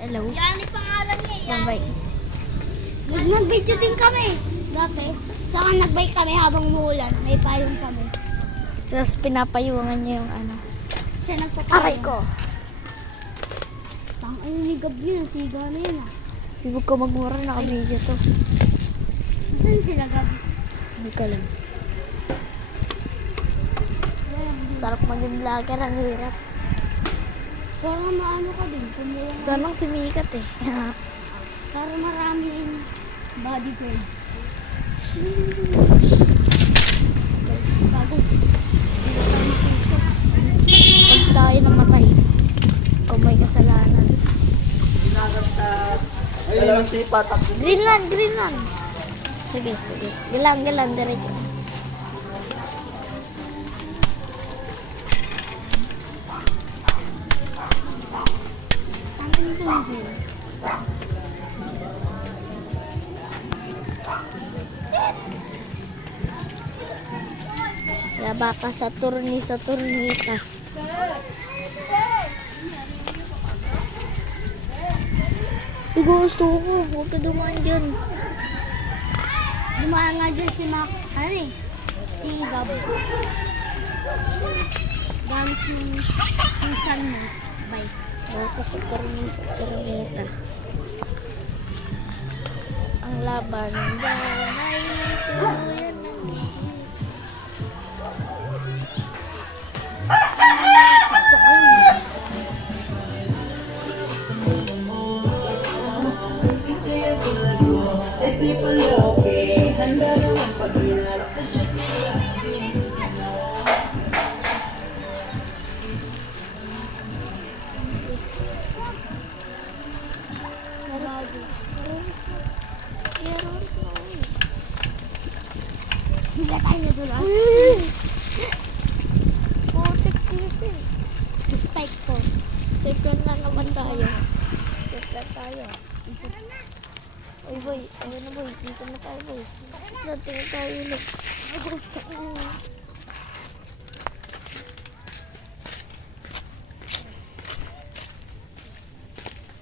Hello. Yani pangalan niya, Yani. Bye. Nag-video din kami dati. Saka nag-bike kami habang umuulan. May payong kami. Tapos pinapayungan niya yung ano. Siya nagpapayong. Aray ko. Tang ni Gabriel, siga na yun ah. Huwag ko magmura, naka-video to. Saan sila Gab? Hindi ko alam. Sarap maging vlogger, ang hirap. Para maano ka din. Kumuha. Sanang sumikat eh. Para maraming body grade. Bago. Pag tayo namatay, kung may kasalanan. Ayun ang sipa, takbo. Greenland, Greenland. Sige, sige. Galang, diretso. Ang saan sila? Laba ka sa turnita. Gusto ko. Huwag ka dumaan dyan. Dumaan nga dyan si Mac. Ano eh? Si Gab. Gamit yung san mo. Bye. Laba ka sa turnita. Ang laban dyan ay tuluyan ng isip. Gusto ko yun. Hindi tayo nadulas. Putik dito eh. Spike ko. Second na naman tayo. Second na tayo. Uy boy, ayun na boy. Dito na tayo boy. Dito na tayo ulit.